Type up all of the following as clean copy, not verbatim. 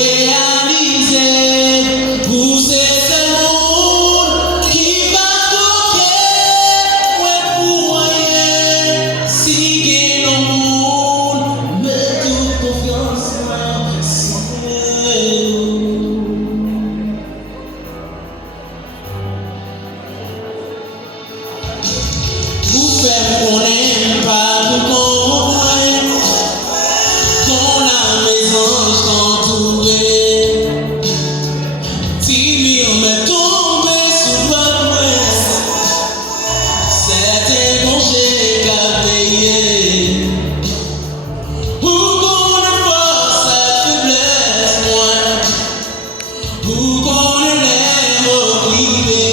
réaliser pour ces seuls mondes qui va coquer, ouais, pour rien, si gain au monde, mais toute confiance, c'est vous faire qu'on n'aime pas tout comprendre, qu'on a mes anges entourés. Si lui on m'est tombé sous votre main, c'est un congé qu'à payer. Où qu'on ne force sa faiblesse, moi, où qu'on ne l'aime obliger.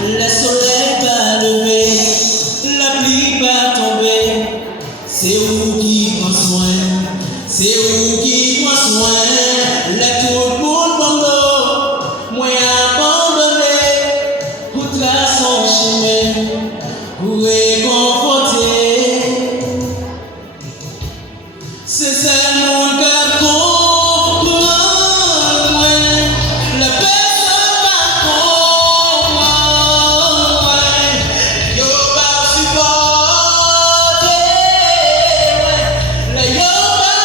Le soleil va lever, la pluie va tomber. C'est où qui prend soin, c'est où qui prend soin. Là tout le monde bando, moi abandonné, pour tracer son chemin, pour réconforter. C'est ça le monde qui comprend, moi, la personne va comprendre. Yo va supporter, la yo va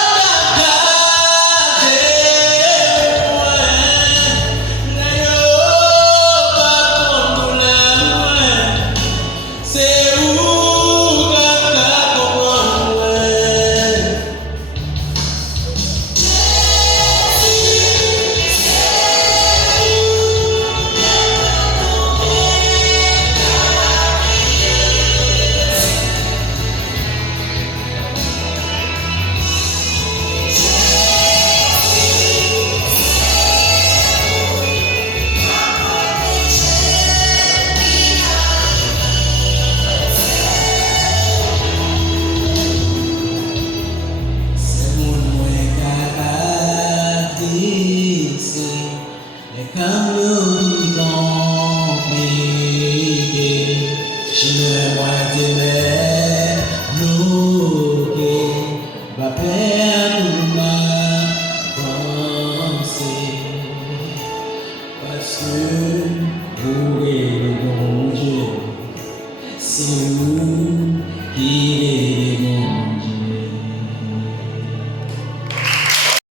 garder, la yo va contrôler. C'est où qu'à comprendre. Les camions qui compliqué, je me vois des mers bloquées, ma perdre ma pensée, parce que vous et le bon Dieu, c'est vous.